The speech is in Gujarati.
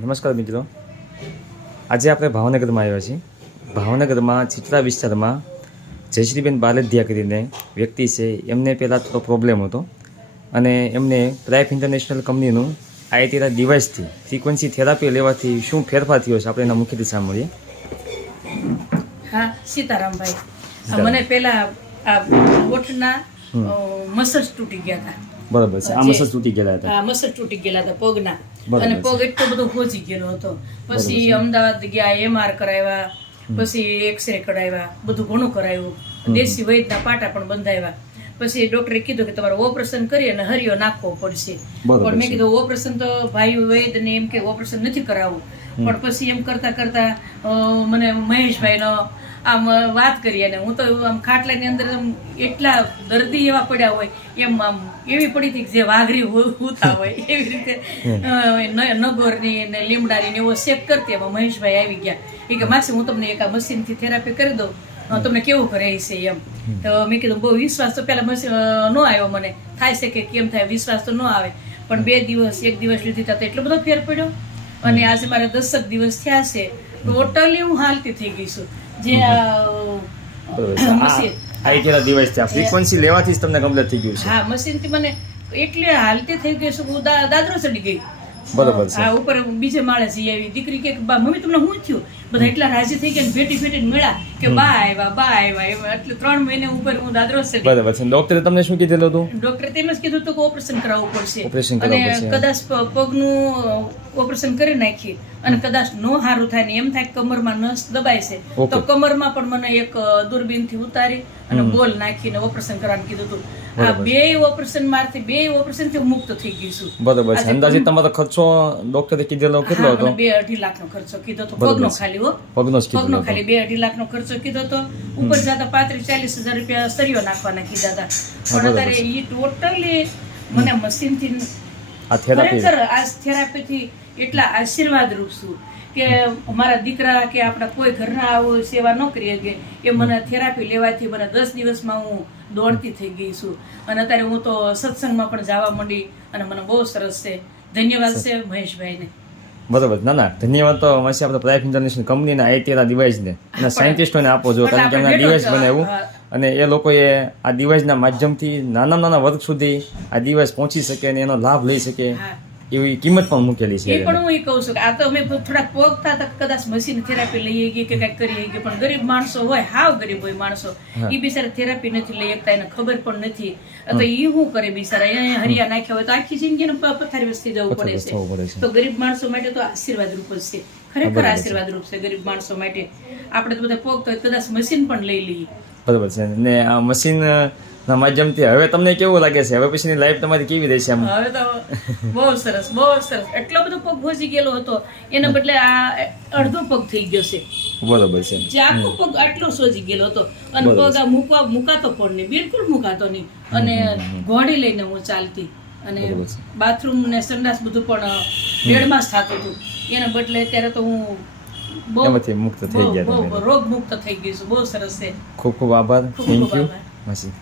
નમસ્કાર મિત્રો, આજે આપણે ભાવનગરમાં આવ્યા છીએ. ભાવનગરમાં ચિત્રા વિસ્તારમાં જયશ્રીબેન બાલદિયા કરીને વ્યક્તિ છે. એમને પહેલાં થોડો પ્રોબ્લેમ હતો અને એમને પ્રાઇફ ઇન્ટરનેશનલ કંપનીનું આઈટીઆર ડિવાઇસથી ફ્રીક્વન્સી થેરાપી લેવાથી શું ફેરફાર થયો છે આપણે એના મુખ્યથી સાંભળીએ. હા, સીતારામભાઈ, મને પહેલા આ ઓઠના મસલ્સ તૂટી ગયા હતા. બરાબર છે. આ મસલ્સ તૂટી ગયેલા હતા. હા, મસલ્સ તૂટી ગયેલા હતા પગના, અને પગ એટલો બધો ખોજી ગયેલો હતો. પછી અમદાવાદ ગયા, એમઆર કરાવ્યા, પછી એક્સરે કઢાવ્યા, બધું ઘણું કરાવ્યું. દેશી વૈદ્યના પાટા પણ બંધાવ્યા. પછી ડોક્ટરે કીધું કે તમારે ઓપરેશન કરી અને હરિયો નાખવો પડશે. પણ મેં કીધું ઓપરેશન તો ભાઈ વૈદ્ય ને એમ કે ઓપરેશન નથી કરાવવું. પણ પછી એમ કરતા કરતા મને મહેશભાઈનો આમ વાત કરી, અને હું તો આમ ખાટલાની અંદર એટલા દર્દી એવા પડ્યા હોય એમ આમ એવી પડી હતી જે વાઘરી હોતા હોય એવી રીતે નગોરની ને લીમડાની ને એવો શેક કરતી. એમાં મહેશભાઈ આવી ગયા. એ કે માસી, હું તમને એક આ મશીનથી થેરાપી કરી દઉં, તમને કેવું કરે છે એમ. તો મેં કીધું બહુ વિશ્વાસ તો પેલા મશીન ન આવ્યો, મને થાય છે કે કેમ થાય, વિશ્વાસ તો ન આવે. પણ 2 દિવસ 1 દિવસ લીધી હતા તો એટલો બધો ફેર પડ્યો. અને આજે મારે 10 દિવસ થયા છે, ટોટલી હું હાલતી થઈ ગઈ છું. જે મશીન આઈટીઆર ડિવાઇસ છે, ફ્રીક્વન્સી લેવાથી જ તમને કમ્પ્લીટ થઈ ગયું છે. હા, મશીનથી મને એટલે હાલતી થઈ ગઈ છું, હું દાદરો ચડી ગઈ. બરોબર છે. હા, ઉપર બીજે માળે જઈ આવી. દીકરી કે મમ્મી તમને શું થયું? બધા એટલા રાજી થઈ ગયા, ભેટી ભેટી મળ્યા કે બા આવ્યા. એટલે 3 મહિને ઉપર હું દાદરો ચડી. બરાબર છે. ડોક્ટરે તમને શું કીધેલું હતું? ડોક્ટરે તેમ જ કીધું હતું કે ઓપરેશન કરાવવું પડશે, અને કદાચ પગનું ઓપરેશન કરી નાખી અને કદાચ નો સારું થાય ને એમ થાય કમરમાં નસ દબાય છે તો કમરમાં પણ મને એક દૂરબીનથી ઉતારી અને બોલ નાખીને ઓપરેશન કરવાનું કીધું હતું. આ 2 ઓપરેશન મારથી 2 ઓપરેશન થી મુક્ત થઈ ગઈ છું. બરાબર છે. અંદાજે તમારો ખર્ચો ડોક્ટરે કીધેલો કેટલો હતો? 2-2.5 લાખનો ખર્ચો કીધો હતો. પગનો ખાલી પગનો ખાલી 2-2.5 લાખનો ખર્ચો કીધો હતો. ઉપર જતા 35-40 હજાર રૂપિયા સરિયો નાખવાના કીધા હતા. પણ અત્યારે એ ટોટલી મને મશીનથી ખરેખર આ થેરાપીથી એટલા આશીર્વાદ રૂપ છું કે મારા દીકરા કે આપણા કોઈ ઘરના આવો સેવા ન કરી શકે એ મને થેરાપી લેવાથી મને 10 દિવસમાં હું દોડતી થઈ ગઈ છું. અને અત્યારે હું તો સત્સંગમાં પણ જવા માંડી અને મને બહુ સરસ છે. ધન્યવાદ છે મહેશભાઈને. બરોબર. ના, ધન્યવાદ તો માસી આપણે પ્રાઇફ ઇન્ટરનેશનલ કંપનીના આઈટીઆર ડિવાઇસને અને સાયન્ટિસ્ટોને આપો છો, કારણ કે એમના ડિવાઇસ બનાવ્યું અને એ લોકોએ આ ડિવાઇસના માધ્યમથી નાના વર્ગ સુધી આ ડિવાઇસ પહોંચી શકે અને એનો લાભ લઈ શકે એવી કિંમત પણ મૂકેલી છે. એ પણ હું એ કહું છું કે આ તો અમે થોડાક પોગતા હતા કદાચ મશીન થેરાપી લઈએ ગઈ કે કંઈક કરીએ ગઈ, પણ ગરીબ માણસો હોય, હાવ ગરીબ હોય માણસો, એ બિચારા થેરાપી નથી લઈ શકતા, એને ખબર પણ નથી. તો એ શું કરે બિચારા? અહીંયા હરિયા નાખ્યા હોય તો આખી જિંદગીને પથારી વસ્તી જવું પડે છે. તો ગરીબ માણસો માટે તો આશીર્વાદ રૂપ જ છે, ખરેખર આશીર્વાદ રૂપ છે ગરીબ માણસો માટે. આપણે તો બધા પોગતા હોય કદાચ મશીન પણ લઈ લઈએ. બરોબર છે. ને આ મશીન ના માધ્યમથી હવે તમને કેવું લાગે છે? હવે પછીની લાઈફ તમારી કેવી રહેશે? હવે તો બહુ સરસ, બહુ સરસ. એટલો બધો પગ ભોજી ગયેલો હતો, એના બદલે આ અડધો પગ થઈ ગયો છે. બરોબર છે. જે આખો પગ આટલો સોજી ગયેલો હતો અને પગ આ મુકાતો પણ નહીં, બિલકુલ મુકાતો નહીં. અને ઘોડી લઈને હું ચાલતી, અને બાથરૂમ ને સંડાસ બધું પણ બેડમાં જ થતું હતું. એના બદલે અત્યારે તો હું બહુ મુક્ત થઈ ગયા, રોગ મુક્ત થઈ ગઈ છું. બહુ સરસ છે. ખૂબ ખૂબ આભાર. થેન્ક યુ માસી.